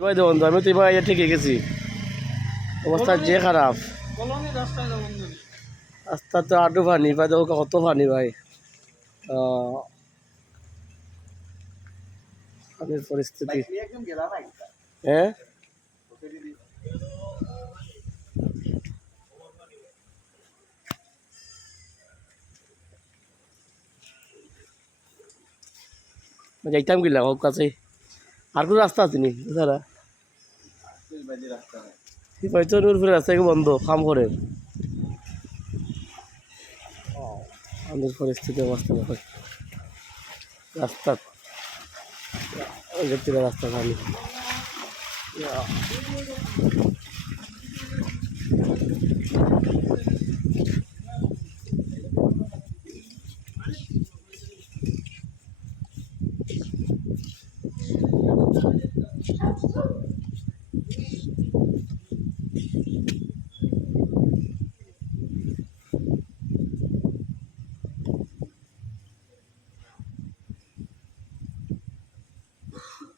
ভাই দেখুন আমি তো এবার ঠিকই গেছি, অবস্থা যে খারাপ, রাস্তা তো আটু পানি ভাই, দেখো কত পানি ভাই। পানির পরিস্থিতি হ্যাঁ যাইতাম গেলাম ওর কাছে, আর কোনো রাস্তা আছে নি দাদা? হয়তো নূরপুরের রাস্তা বন্ধ কাম করে, আমাদের পরিস্থিতি অবস্থা দেখো, রাস্তা দেখতে রাস্তা খালি।